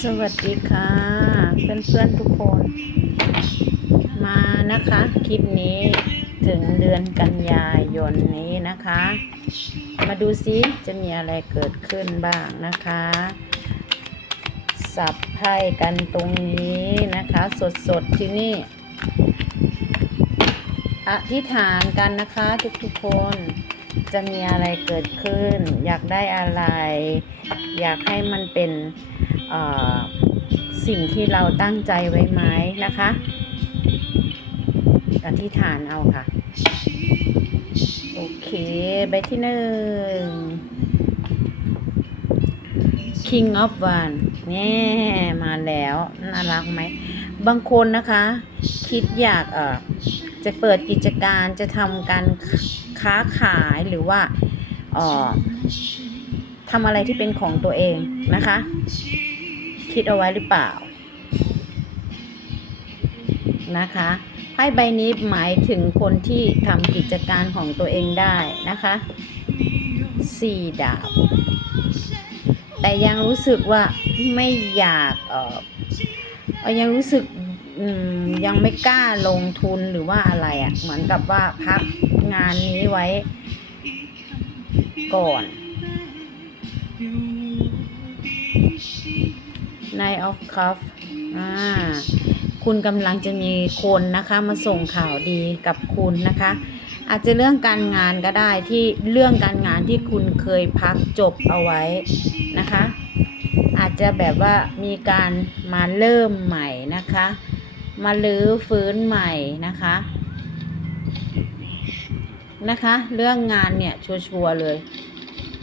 สวัสดีค่ะ เพื่อนๆทุกคน มานะคะ คลิปนี้ถึงเดือนกันยายนนี้นะคะ มาดูซิจะมีอะไรเกิดขึ้นบ้างนะคะ สับไพ่กันตรงนี้นะคะ สดๆที่นี่ อธิษฐานกันนะคะทุกๆคนจะมีอะไรเกิดขึ้น อยากได้อะไร อยากให้มันเป็น สิ่งที่เราตั้งใจไว้ไหมนะคะอธิษฐานเอาค่ะ โอเค ใบที่หนึ่ง King of One แน่มาแล้ว น่ารักไหม บางคนนะคะ คิดอยากเออจะเปิดกิจการจะทำการค้าขายหรือว่าเออทำอะไรที่เป็นของตัวเองนะคะ คิดเอาไว้หรือเปล่า นะคะไพ่ใบนี้หมายถึงคนที่ทำกิจการของตัวเองได้นะคะสี่ดาบ แต่ยังรู้สึกว่าไม่อยากเออเอ่อยังรู้สึกยังไม่กล้าลงทุนหรือว่าอะไรอะ่ะ เหมือนกับว่าพักงานนี้ไว้ก่อน Nine of Cups อ่าคุณกำลังจะมีคนนะคะมาส่งข่าวดีกับคุณนะคะ อาจจะเรื่องการงานก็ได้ที่เรื่องการงานที่คุณเคยพักจบเอาไว้นะคะ อาจจะแบบว่ามีการมาเริ่มใหม่นะคะ มาลื้อฟื้นใหม่นะคะนะคะ เรื่องงานเนี่ยชัวร์เลย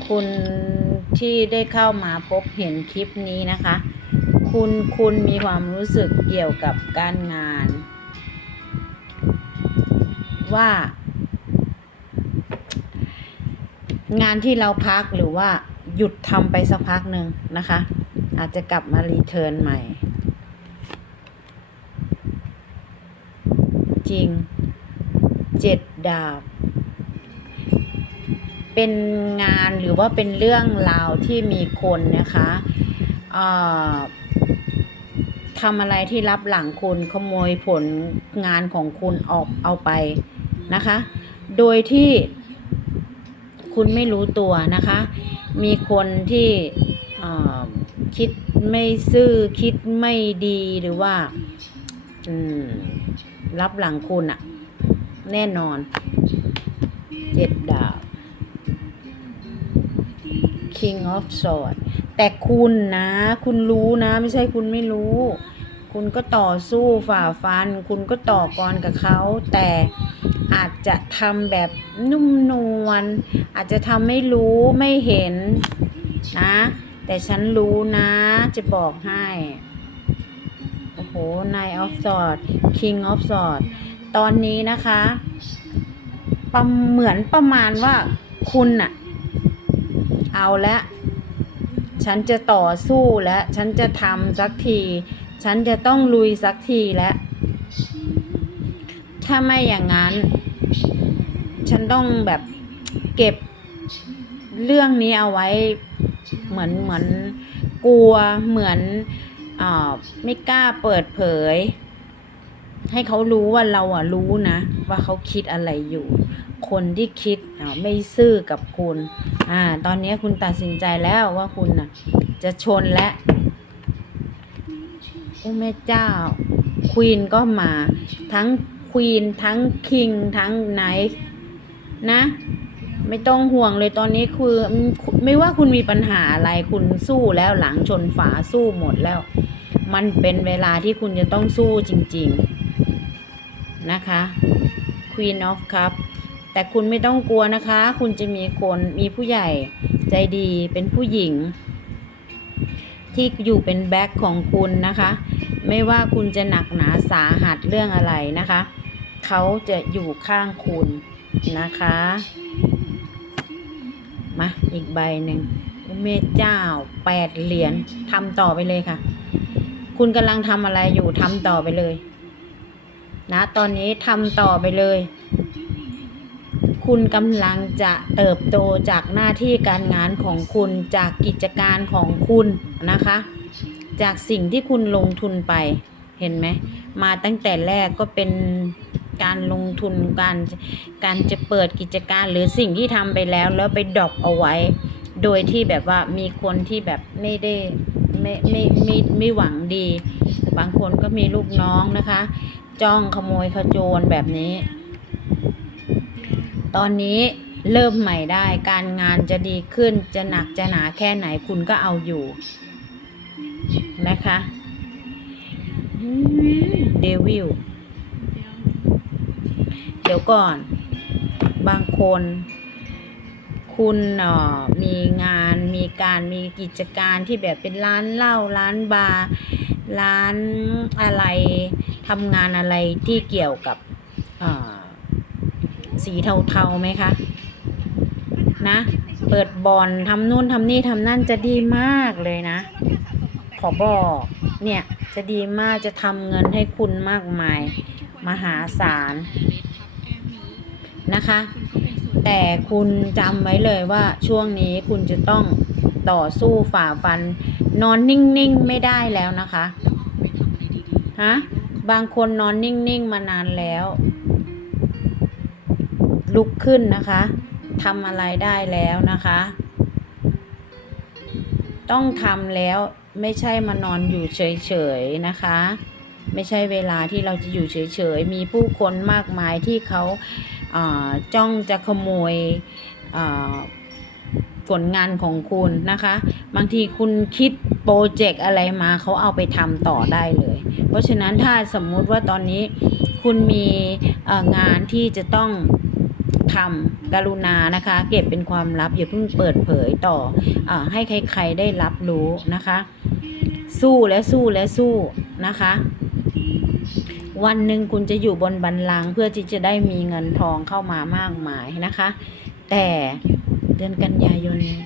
คุณที่ได้เข้ามาพบเห็นคลิปนี้นะคะ คุณคุณมีความรู้สึกเกี่ยวกับการงาน ว่า งานที่เราพักหรือว่าหยุดทำไปสักพักหนึ่งนะคะ อาจจะกลับมารีเทิร์นใหม่ จริงเจ็ดดาบ เป็นงานหรือว่าเป็นเรื่องราวที่มีคนนะคะ เอ่อ ทำอะไรที่รับหลังคุณขโมยผลงานของคุณออกเอาไปนะคะ โดยที่คุณไม่รู้ตัวนะคะ มีคนที่คิดไม่ซื่อคิดไม่ดีหรือว่ารับหลังคุณอะแน่นอนเจ็ดดาบ King of Swords แต่คุณนะ คุณรู้นะ ไม่ใช่คุณไม่รู้ คุณก็ต่อสู้ฝ่าฟัน คุณก็ต่อกรกับเขา แต่อาจจะทำแบบนุ่มนวลอาจจะทำไม่รู้ไม่เห็นนะ แต่ฉันรู้นะ จะบอกให้ โอ้โห Nine of Swords King of Swords ตอนนี้นะคะประเหมือนประมาณว่าคุณน่ะเอาละ ฉันจะต่อสู้แล้วฉันจะทำสักที ฉันจะต้องลุยสักทีแล้วถ้าไม่อย่างนั้น ฉันต้องแบบเก็บเรื่องนี้เอาไว้เหมือนเหมือนกลัวเหมือนอาไม่กล้าเปิดเผย ให้เขารู้ว่าเราอะรู้นะ ว่าเขาคิดอะไรอยู่ คนที่คิดไม่ซื่อกับคุณอ่าตอนนี้คุณตัดสินใจแล้วว่าคุณน่ะ จะชนและโอ้แม่เจ้า ควีนก็มา ทั้งควีนทั้งคิงทั้งไนท์นะ ไม่ต้องห่วงเลยตอนนี้คือไม่ว่าคุณมีปัญหาอะไรคุณสู้แล้วหลังชนฝาสู้หมดแล้ว มันเป็นเวลาที่คุณจะต้องสู้จริง ๆ นะคะ Queen of Cup แต่คุณไม่ต้องกลัวนะคะ คุณจะมีคนมีผู้ใหญ่ใจดีเป็นผู้หญิง ที่อยู่เป็นแบ็คของคุณนะคะ ไม่ว่าคุณจะหนักหนาสาหัสเรื่องอะไรนะคะ เขาจะอยู่ข้างคุณนะคะ มาอีกใบหนึ่งเมเจ้าแปดเหรียญทำต่อไปเลยค่ะ คุณกำลังทำอะไรอยู่ทำต่อไปเลย นะ ตอนนี้ทำต่อไปเลย คุณกำลังจะเติบโตจากหน้าที่การงานของคุณจากกิจการของคุณนะคะ จากสิ่งที่คุณลงทุนไปเห็นไหมมาตั้งแต่แรกก็เป็นการลงทุนการการจะเปิดกิจการหรือสิ่งที่ทำไปแล้วแล้วไปดรอปเอาไว้ โดยที่แบบว่ามีคนที่แบบไม่ได้ไม่ไม่ไม่ไม่หวังดี บางคนก็มีลูกน้องนะคะ จ้องขโมยขโจรแบบนี้ ตอนนี้เริ่มใหม่ได้ การงานจะดีขึ้น จะหนักจะหนาแค่ไหนคุณก็เอาอยู่ นะคะเดวิลเดี๋ยวก่อน บางคน คุณเอ่อมีงานมีการมีกิจการที่แบบเป็นร้านเหล้าร้านบาร์ร้านอะไรทำงานอะไรที่เกี่ยวกับ สีเทาๆไหมคะ นะ เปิดบอลทำนู่นทำนี่ทำนั่นจะดีมากเลยนะ ขอบอก เนี่ย จะดีมากจะทำเงินให้คุณมากมาย มหาศาลนะคะ แต่คุณจำไว้เลยว่าช่วงนี้คุณจะต้องต่อสู้ฝ่าฟัน นอนนิ่งๆไม่ได้แล้วนะคะฮะบางคนนอนนิ่งๆมานานแล้ว ลุกขึ้นนะคะทำอะไรได้แล้วนะคะ ต้องทำแล้วไม่ใช่มานอนอยู่เฉยๆนะคะ ไม่ใช่เวลาที่เราจะอยู่เฉยๆมีผู้คนมากมายที่เขาอ่าจ้องจะขโมยอ่าผลงานของคุณนะคะ บางทีคุณคิดโปรเจกต์อะไรมาเขาเอาไปทำต่อได้เลย เพราะฉะนั้นถ้าสมมุติว่าตอนนี้คุณมีงานที่จะต้อง ทำกรุณานะคะ เก็บเป็นความลับอย่าเพิ่งเปิดเผยต่ออาให้ใครๆได้รับรู้นะคะ สู้และสู้และสู้นะคะ วันหนึ่งคุณจะอยู่บนบันลังเพื่อที่จะได้มีเงินทองเข้ามามากมายนะคะ แต่เดือนกันยายนนี้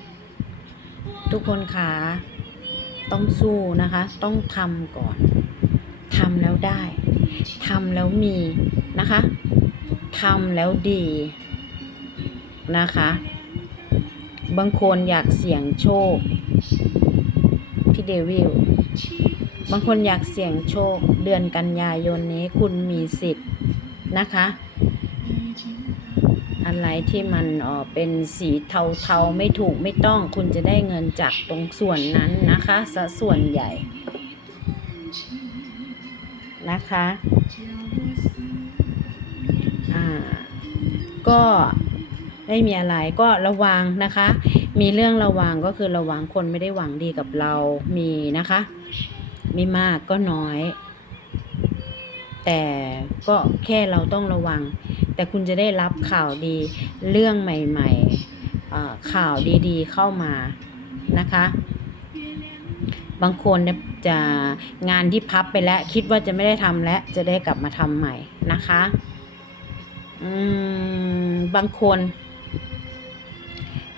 ทุกคนขาต้องสู้นะคะ ต้องทำก่อนทำแล้วได้ทำแล้วมีนะคะ ทำแล้วดีนะคะ บางคนอยากเสี่ยงโชค พี่เดวิลบางคนอยากเสี่ยงโชค เดือนกันยายนนี้คุณมีสิทธิ์นะคะ อะไรที่มันเออเป็นสีเทาๆไม่ถูกไม่ต้องคุณจะได้เงินจากตรงส่วนนั้นนะคะสะส่วนใหญ่นะคะ ก็ไม่มีอะไรก็ระวังนะคะ มีเรื่องระวังก็คือระวังคนไม่ได้หวังดีกับเรามีนะคะ ไม่มากก็น้อย แต่ก็แค่เราต้องระวัง แต่คุณจะได้รับข่าวดีเรื่องใหม่ๆข่าวดีๆเข้ามานะคะบางคนจะงานที่พับไปแล้ว คิดว่าจะไม่ได้ทำแล้วจะได้กลับมาทำใหม่นะคะ บางคน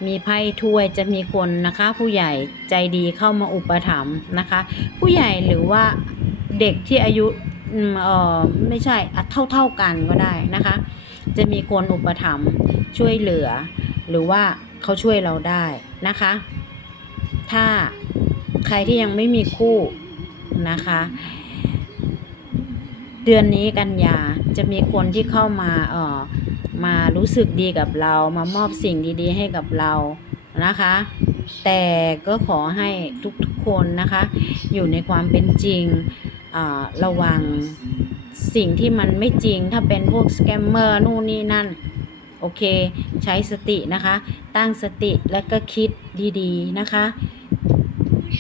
มีไพ่ถ้วยจะมีคนนะคะ ผู้ใหญ่ใจดีเข้ามาอุปถัมภ์นะคะ ผู้ใหญ่หรือว่าเด็กที่อายุอืมเออไม่ใช่เท่าเท่ากันก็ได้นะคะ จะมีคนอุปถัมภ์ช่วยเหลือ หรือว่าเขาช่วยเราได้นะคะ ถ้าใครที่ยังไม่มีคู่นะคะ เดือนนี้กันยาจะมีคนที่เข้ามาเอ่อมารู้สึกดีกับเรามามอบสิ่งดีๆให้กับเรานะคะ แต่ก็ขอให้ทุกๆคนนะคะ อยู่ในความเป็นจริงอ่าระวังสิ่งที่มันไม่จริงถ้าเป็นพวกสแกมเมอร์นู่นนี่นั่น โอเค ใช้สตินะคะ ตั้งสติแล้วก็คิดดีๆนะคะ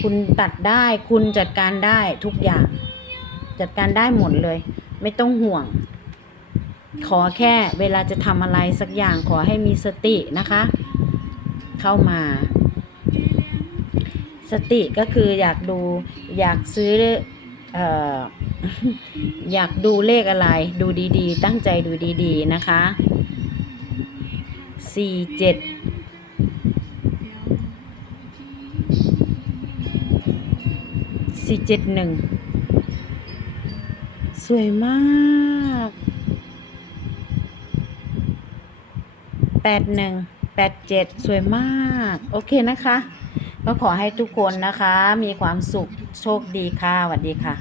คุณตัดได้คุณจัดการได้ทุกอย่าง จัดการได้หมดเลย ไม่ต้องห่วง ขอแค่เวลาจะทำอะไรสักอย่างขอให้มีสตินะคะ เข้ามาสติก็คืออยากดูอยากซื้อออยากดูเลขอะไร ดูดีๆ ตั้งใจดูดีๆนะคะสี่เจ็ดสี่เจ็ดหนึ่ง สวยมากแปดหนึ่งแปดเจ็ดสวยมาก โอเคนะคะ ก็ขอให้ทุกคนนะคะ มีความสุขโชคดีค่ะสวัสดีค่ะ